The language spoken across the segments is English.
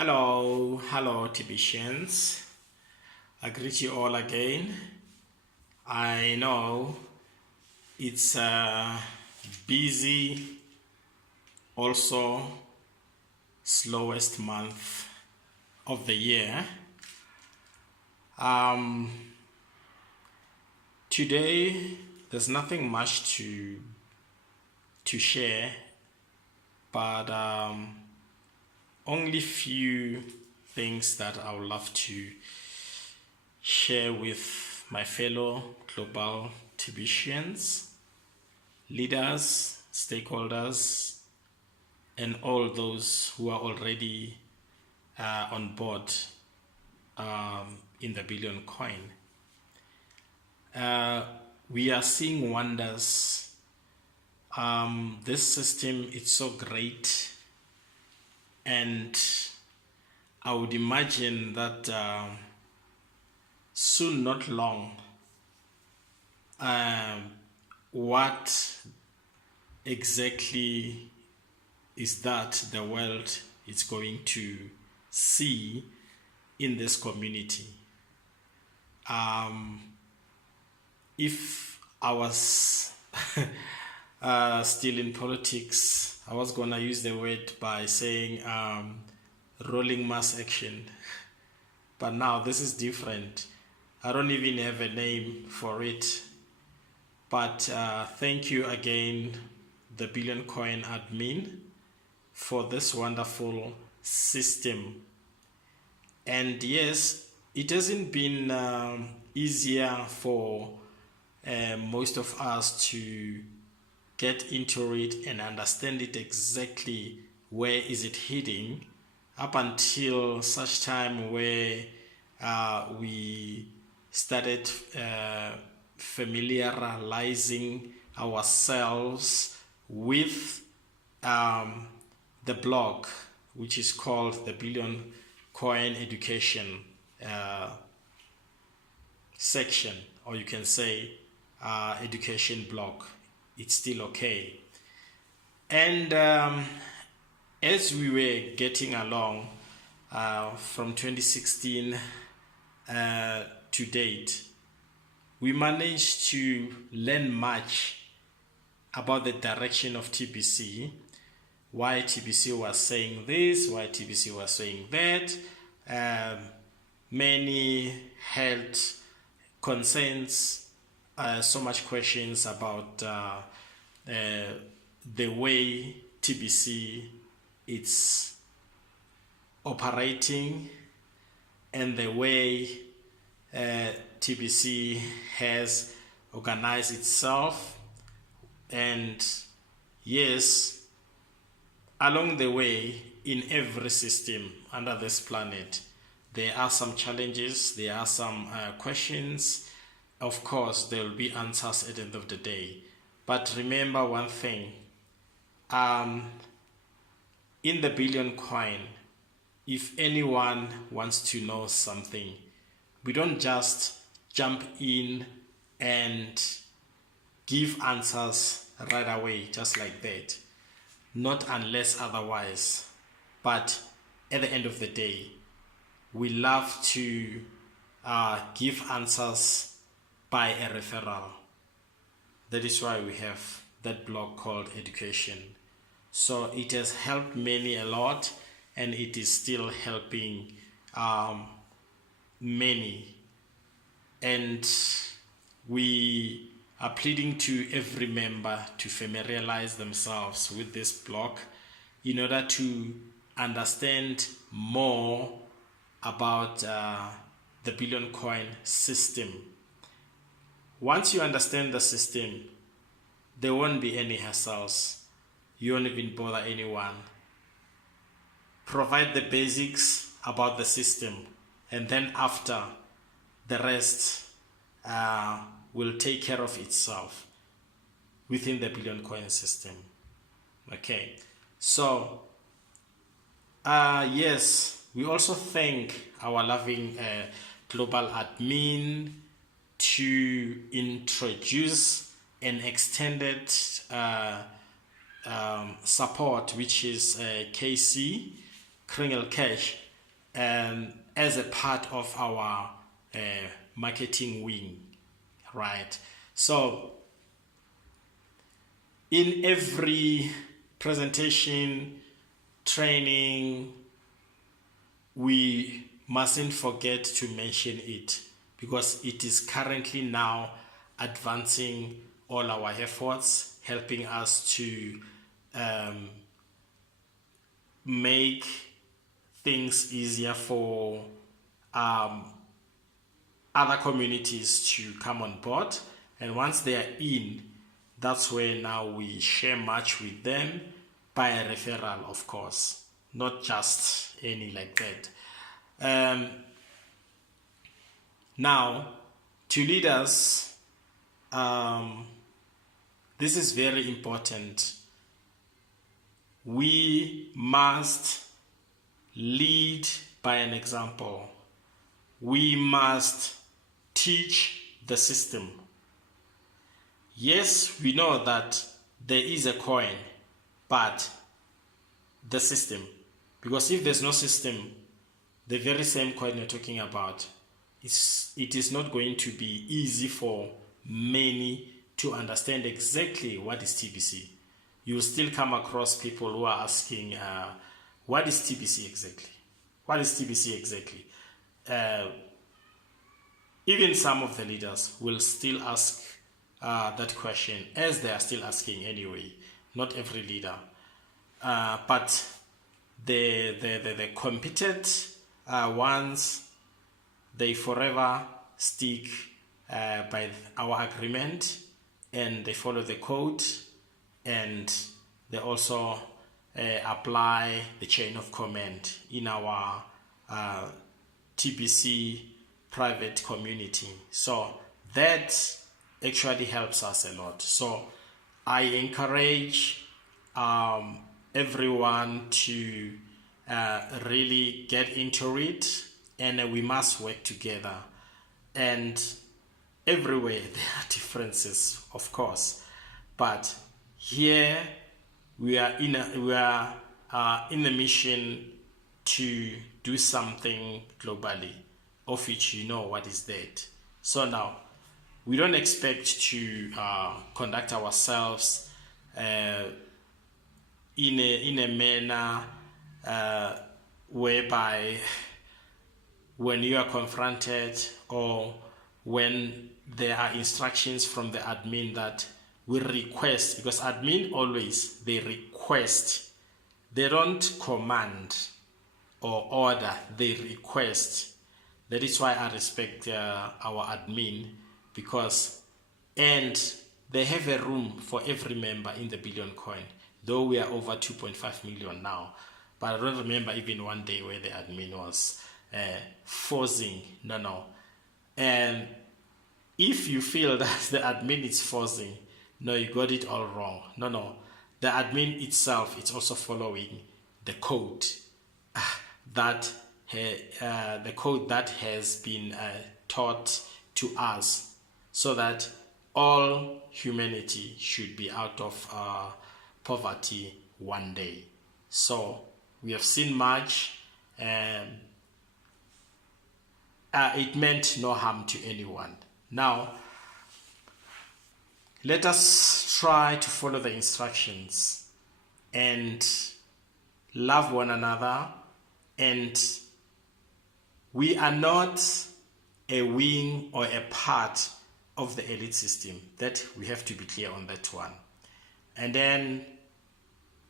Hello, Tibetians. I greet you all again. I know it's a busy, also slowest month of the year. Today, there's nothing much to share, but only few things that I would love to share with my fellow global Tibetians, leaders, stakeholders, and all those who are already on board in the billion coin. We are seeing wonders. This system is so great, and I would imagine that soon, not long, what exactly is that the world is going to see in this community. If I was still in politics, I was gonna use the word by saying rolling mass action, but now this is different. I don't even have a name for it, but thank you again, the Billion Coin admin, for this wonderful system. And yes, it hasn't been easier for most of us to get into it and understand it exactly where is it heading, up until such time where we started familiarizing ourselves with the blog, which is called the Billion Coin Education section, or you can say education blog. It's still okay. And as we were getting along from 2016 to date, we managed to learn much about the direction of TBC, why TBC was saying this, why TBC was saying that. Many held concerns, so much questions about the way TBC is operating and the way TBC has organized itself. And yes, along the way, in every system under this planet, there are some challenges, there are some questions. Of course, there will be answers at the end of the day. But remember one thing, in the Billion Coin, if anyone wants to know something, we don't just jump in and give answers right away, just like that. Not unless otherwise. But at the end of the day, we love to give answers by a referral. That is why we have that blog called Education. So it has helped many a lot, and it is still helping many. And we are pleading to every member to familiarize themselves with this blog in order to understand more about the Billion Coin system. Once you understand the system, there won't be any hassles. You won't even bother anyone. Provide the basics about the system, and then after, the rest will take care of itself within the Billion Coin system. Okay, so yes, we also thank our loving global admin to introduce an extended support, which is KC Kringle Cash, as a part of our marketing wing, right? So in every presentation, training, we mustn't forget to mention it, because it is currently now advancing all our efforts, helping us to make things easier for other communities to come on board. And once they are in, that's where now we share much with them by a referral, of course, not just any like that. Now, to leaders, this is very important. We must lead by an example. We must teach the system. Yes, we know that there is a coin, but the system. Because if there's no system, the very same coin you're talking about, it is not going to be easy for many to understand exactly what is TBC. You'll still come across people who are asking, what is TBC exactly? What is TBC exactly? Even some of the leaders will still ask that question, as they are still asking anyway. Not every leader. But the competent ones, they forever stick by our agreement, and they follow the code, and they also apply the chain of command in our TBC private community. So that actually helps us a lot. So I encourage everyone to really get into it, and we must work together. And everywhere there are differences, of course, but here we are in the mission to do something globally, of which you know what is that. So now we don't expect to conduct ourselves in a manner whereby when you are confronted, or when there are instructions from the admin that we request, because admin always, they request, they don't command or order, they request. That is why I respect our admin, because, and they have a room for every member in the Billion Coin, though we are over 2.5 million now. But I don't remember even one day where the admin was forcing. No. And if you feel that the admin is forcing, no, you got it all wrong. No. The admin itself is also following the code that the code that has been taught to us, so that all humanity should be out of poverty one day. So we have seen much, and it meant no harm to anyone. Now, let us try to follow the instructions and love one another. And we are not a wing or a part of the elite system. That we have to be clear on that one. And then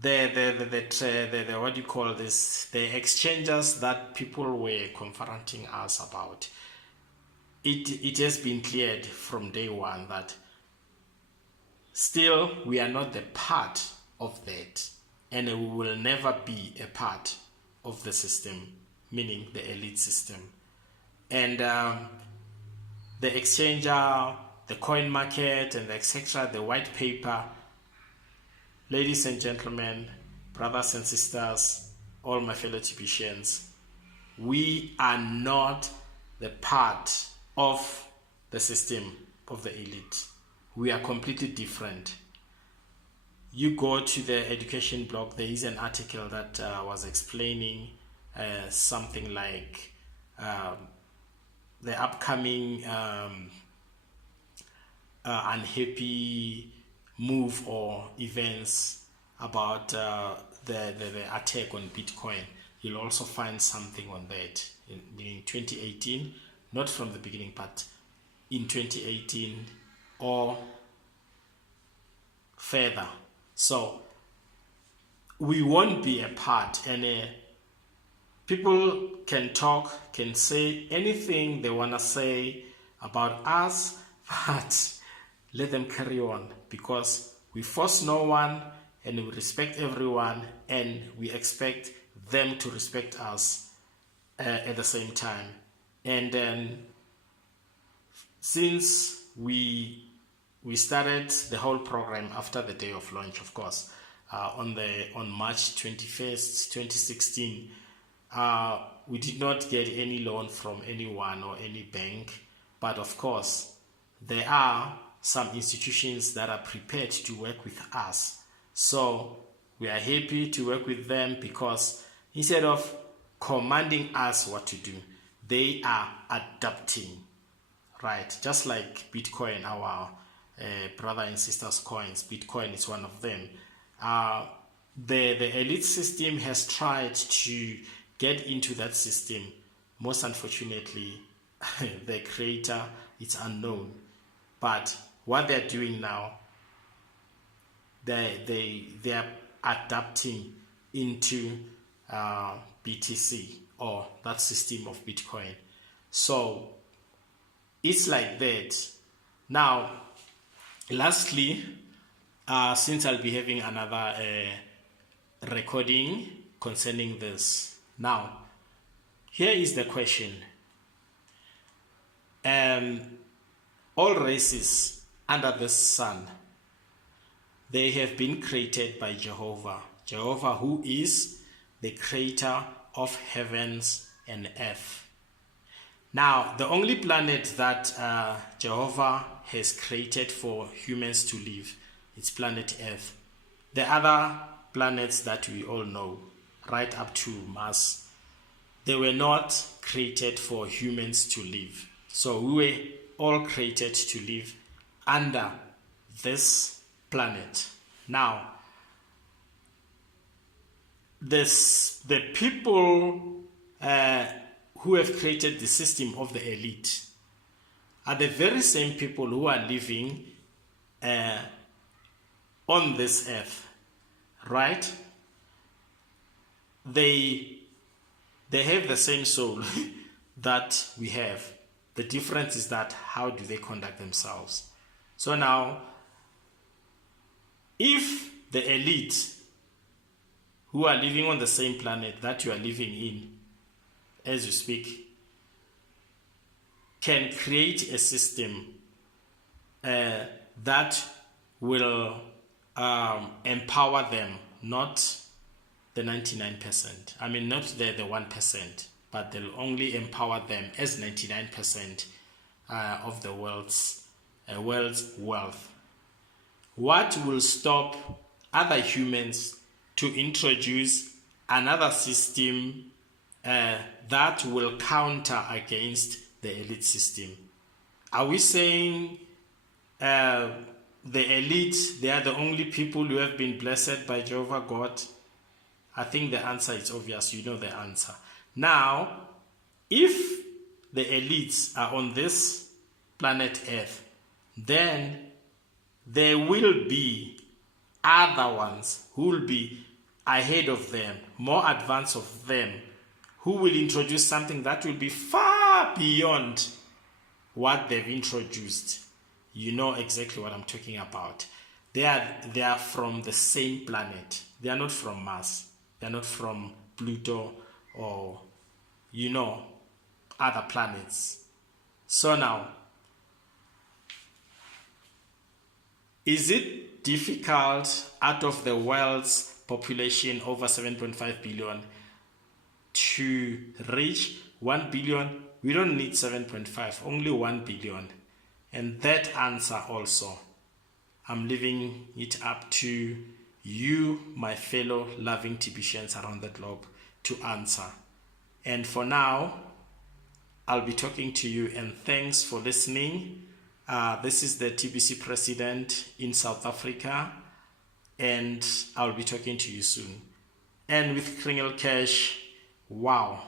the what do you call this? The exchanges that people were confronting us about. It has been cleared from day one that still we are not the part of that, and we will never be a part of the system, meaning the elite system. And the exchanger, the coin market, and etc., the white paper, ladies and gentlemen, brothers and sisters, all my fellow Tibetians, we are not the part of the system of the elite. We are completely different. You go to the education blog, there is an article that was explaining something like the upcoming unhappy move or events about the attack on Bitcoin. You'll also find something on that in 2018, not from the beginning, but in 2018 or further. So we won't be a part, and people can talk, can say anything they want to say about us, but let them carry on, because we force no one and we respect everyone, and we expect them to respect us at the same time. And then since we started the whole program after the day of launch, of course, on March 21st, 2016, we did not get any loan from anyone or any bank, but of course there are some institutions that are prepared to work with us. So we are happy to work with them, because instead of commanding us what to do, they are adapting, right? Just like Bitcoin, our brother and sisters coins, Bitcoin is one of them. The elite system has tried to get into that system. Most unfortunately, the creator is unknown. But what they're doing now, they are adapting into BTC, or that system of Bitcoin. So it's like that. Now, lastly, since I'll be having another recording concerning this. Now, here is the question. All races under the sun, they have been created by Jehovah. Jehovah, who is the creator of heavens and earth. Now, the only planet that Jehovah has created for humans to live is planet Earth. The other planets that we all know, right up to Mars, they were not created for humans to live. So we were all created to live under this planet. Now, the people who have created the system of the elite are the very same people who are living on this earth, right? They have the same soul that we have. The difference is that how do they conduct themselves? So now, if the elite who are living on the same planet that you are living in as you speak can create a system that will empower them, not the 99%. I mean, not the 1%, but they'll only empower them as 99% of the world's wealth. What will stop other humans to introduce another system that will counter against the elite system? Are we saying the elite, they are the only people who have been blessed by Jehovah God? I think the answer is obvious. You know the answer. Now, if the elites are on this planet Earth, then there will be other ones who will be ahead of them, more advanced of them, who will introduce something that will be far beyond what they've introduced. You know exactly what I'm talking about. They are from the same planet. They are not from Mars. They are not from Pluto or, other planets. So now, is it difficult out of the world's population over 7.5 billion to reach 1 billion? We don't need 7.5, only 1 billion. And that answer also, I'm leaving it up to you, my fellow loving Tibetians around the globe, to answer. And for now, I'll be talking to you, and thanks for listening. This is the TBC president in South Africa, and I'll be talking to you soon. And with Kringel Cash, wow,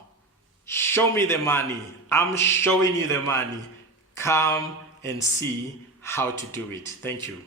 show me the money. I'm showing you the money. Come and see how to do it. Thank you.